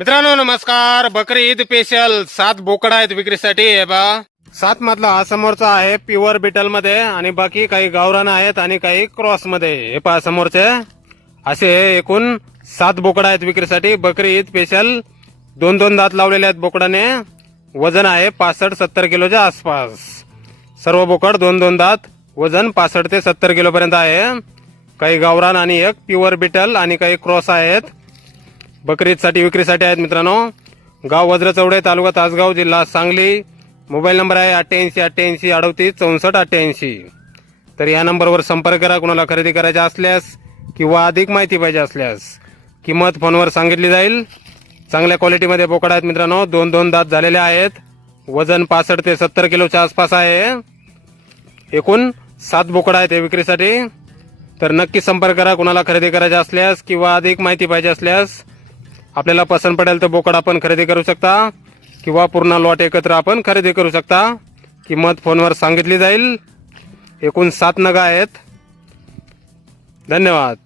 मित्रांनो नमस्कार. बकरी ईद स्पेशल 7 बोकड आहेत विक्रीसाठी. हे बा 7 मधला हा समोरचा आहे प्युअर बिटल मध्ये आणि बाकी काही गावरान आहेत आणि काही क्रॉस मध्ये. हे पहा समोरचे असे एकूण 7 बोकड आहेत विक्रीसाठी. बकरी ईद स्पेशल 2-2 दात लावलेले आहेत बोकडाने. वजन आहे 65-70 किलोच्या आसपास. सर्व बोकड 2-2 दात, वजन 65 ते 70 किलो पर्यंत आहे. काही गावरान आणि एक प्युअर बिटल आणि काही क्रॉस आहेत. बकरीसाठी विक्रीसाठी आहेत मित्रांनो. गाव वज्रचौडे, तालुका तासगाव, जिल्हा सांगली. मोबाईल नंबर आहे 88 88 38 64 88. तर या नंबरवर संपर्क करा कुणाला खरेदी करायची असल्यास किंवा अधिक माहिती पाहिजे असल्यास. किंमत फोनवर सांगितली जाईल. चांगल्या क्वालिटीमध्ये बोकड आहेत मित्रांनो. 2-2 दात झालेले आहेत. वजन 65 ते 70 किलोच्या आसपास आहे. एकूण 7 बोकड आहेत हे विक्रीसाठी. तर नक्की संपर्क करा कुणाला खरेदी करायचे असल्यास किंवा अधिक माहिती पाहिजे असल्यास. आपल्याला पसंत पडेल तर बोकड आपण खरेदी करू शकता किंवा पूर्ण लॉट एकत्र आपण खरेदी करू शकता. किंमत फोनवर सांगितली जाईल. एकूण 7 नग आहेत. धन्यवाद.